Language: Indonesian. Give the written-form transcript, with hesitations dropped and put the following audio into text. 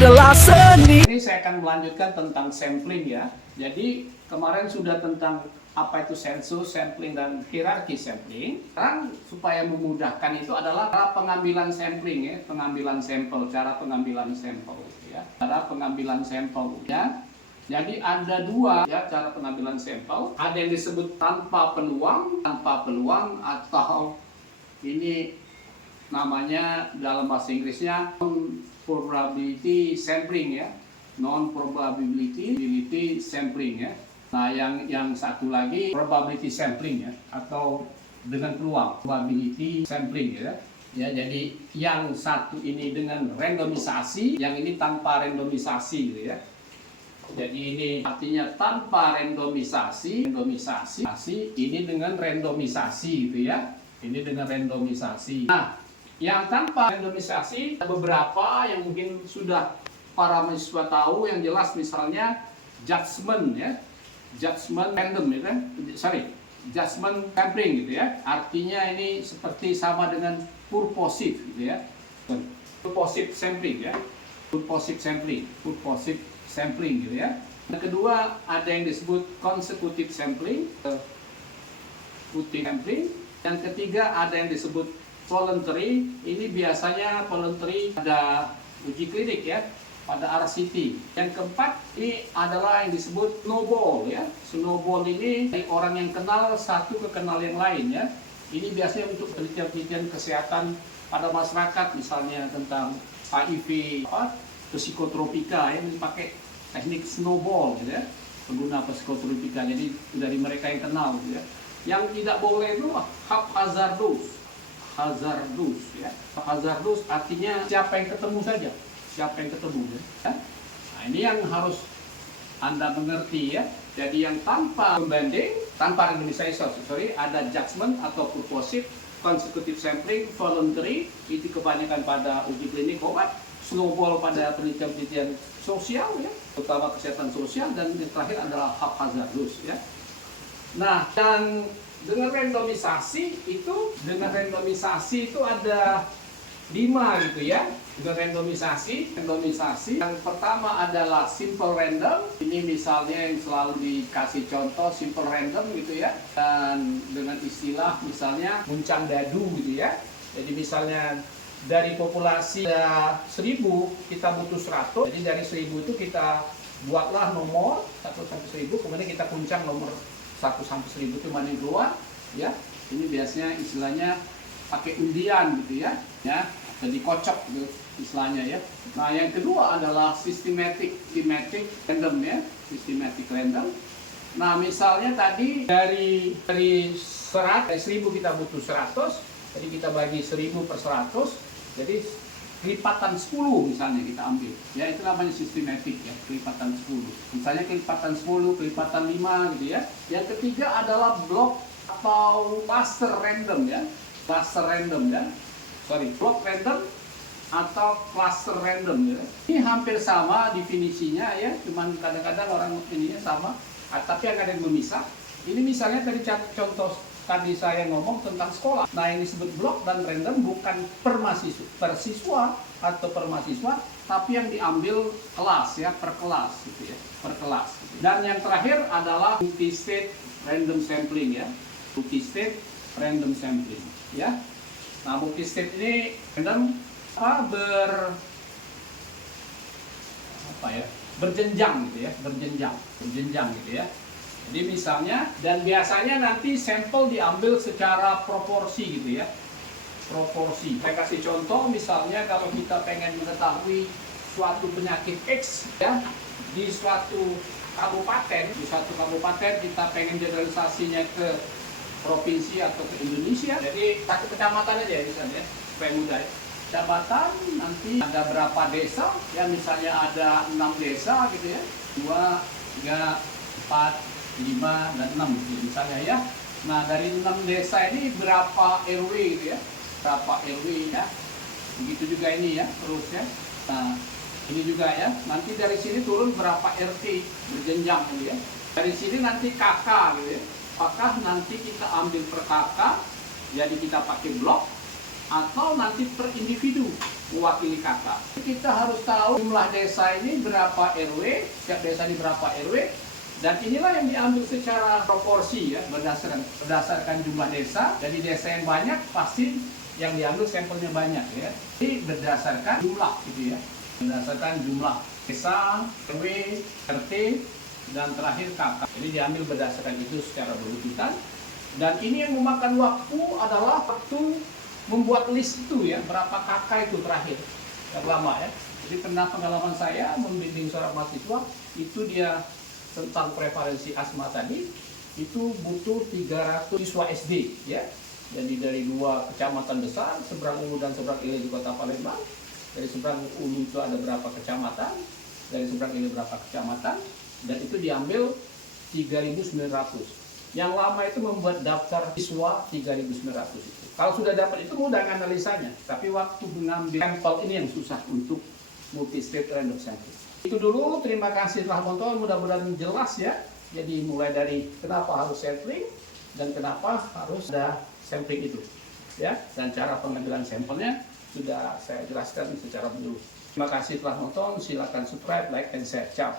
adalah seni. Ini saya akan melanjutkan tentang sampling ya. Jadi kemarin sudah tentang apa itu sensus, sampling, dan hierarki sampling. Sekarang supaya memudahkan itu adalah cara pengambilan sampling ya, pengambilan sampel, cara pengambilan sampel ya. Cara pengambilan sampel ya. Jadi ada dua ya cara pengambilan sampel. Ada yang disebut tanpa peluang atau ini namanya dalam bahasa Inggrisnya non-probability sampling ya, non-probability sampling ya. Nah yang satu lagi probability sampling ya, atau dengan peluang, probability sampling ya. Ya, jadi yang satu ini dengan randomisasi, yang ini tanpa randomisasi gitu ya. Jadi ini artinya tanpa randomisasi, ini dengan randomisasi gitu ya. Ini dengan randomisasi. Nah, yang tanpa randomisasi ada beberapa yang mungkin sudah para mahasiswa tahu, yang jelas misalnya judgment ya. Judgment random ya kan? Judgment sampling gitu ya. Artinya ini seperti sama dengan purposive gitu ya. Purposive sampling ya. Purposive sampling gitu ya. Yang kedua ada yang disebut consecutive sampling, Yang ketiga ada yang disebut voluntary. Ini biasanya voluntary pada uji klinik ya, pada RCT. Yang keempat ini adalah yang disebut snowball ya. Snowball ini dari orang yang kenal satu ke kenal yang lain ya. Ini biasanya untuk penelitian kesehatan pada masyarakat, misalnya tentang HIV, psikotropika ya, pakai teknik snowball gitu ya, pengguna psikotropika. Jadi dari mereka yang kenal gitu ya. Yang tidak boleh itu haphazardous ya. Haphazardous artinya siapa yang ketemu saja, ya. Nah, ini yang harus Anda mengerti ya. Jadi yang tanpa pembanding, tanpa randomisasi, ada judgment atau purposive, consecutive sampling, voluntary, itu kebanyakan pada uji klinik obat, snowball pada penelitian sosial ya, terutama kesehatan sosial, dan yang terakhir adalah haphazardous ya. Nah, dan dengan randomisasi itu ada 5 gitu ya. Dengan randomisasi yang pertama adalah simple random. Ini misalnya yang selalu dikasih contoh simple random gitu ya. Dan dengan istilah misalnya muncang dadu gitu ya. Jadi misalnya dari populasi ada 1000, kita butuh 100. Jadi dari 1000 itu kita buatlah nomor 1 sampai 1000, kemudian kita kuncang nomor 1 sampai 1000 itu mana yang keluar ya. Ini biasanya istilahnya pakai undian gitu ya. Jadi kocok gitu istilahnya ya. Nah, yang kedua adalah systematic random ya, systematic random. Nah, misalnya tadi dari 1000 kita butuh 100, jadi kita bagi 1000 per 100, jadi kelipatan 10 misalnya kita ambil. Ya, itu namanya systematic ya, kelipatan 10. Misalnya kelipatan 10, kelipatan 5 gitu ya. Yang ketiga adalah block atau cluster random ya. Block random atau cluster random ya. Ini hampir sama definisinya ya, cuman kadang-kadang orang ininya sama, tapi yang ada yang memisah. Ini misalnya dari contoh tadi saya ngomong tentang sekolah. Nah, yang disebut block dan random bukan per siswa, tapi yang diambil kelas ya, per kelas gitu ya, per kelas. Dan yang terakhir adalah multi-state random sampling ya, multi-state random sampling ya. Nah, multi-state ini random berjenjang gitu ya. Jadi misalnya, dan biasanya nanti sampel diambil secara proporsi gitu ya. Proporsi. Saya kasih contoh, misalnya kalau kita pengen mengetahui suatu penyakit X ya, di suatu kabupaten kita pengen generalisasinya ke provinsi atau ke Indonesia. Jadi satu kecamatan aja misalnya, supaya mudah ya. Kecamatan nanti ada berapa desa ya, misalnya ada 6 desa gitu ya, 2, 3, 4, 5, dan 6 gitu misalnya ya. Nah, dari 6 desa ini berapa RW gitu ya, begitu juga ini ya terus ya. Nah, ini juga ya, nanti dari sini turun berapa RT, berjenjang gitu ya. Dari sini nanti KK gitu ya, apakah nanti kita ambil per KK, jadi kita pakai blok atau nanti per individu mewakili kakak. Kita harus tahu jumlah desa ini berapa RW, setiap desa ini berapa RW, dan inilah yang diambil secara proporsi ya, berdasarkan jumlah desa. Jadi desa yang banyak pasti yang diambil sampelnya banyak ya. Jadi berdasarkan jumlah gitu ya, berdasarkan jumlah desa, RW, RT, dan terakhir kakak. Jadi diambil berdasarkan itu secara berurutan. Dan ini yang memakan waktu adalah waktu membuat list itu ya, berapa kakak itu terakhir yang lama ya. Jadi pengalaman saya membimbing seorang mahasiswa itu dia tentang prevalensi asma tadi itu butuh 300 siswa SD ya. Jadi dari 2 kecamatan besar, Seberang Ulu dan Seberang Ile di Kota Palembang. Dari Seberang Ulu itu ada berapa kecamatan, dari Seberang Ile berapa kecamatan, dan itu diambil 3.900. Yang lama itu membuat daftar siswa 3.900 itu. Kalau sudah dapat itu mudah analisanya, tapi waktu mengambil sampel ini yang susah untuk multi-state random sampling. Itu dulu, terima kasih telah menonton, mudah-mudahan jelas ya. Jadi mulai dari kenapa harus sampling dan kenapa harus ada sampling itu. Ya, dan cara pengambilan sampelnya sudah saya jelaskan secara menyeluruh. Terima kasih telah menonton, silakan subscribe, like, dan share. Ciao.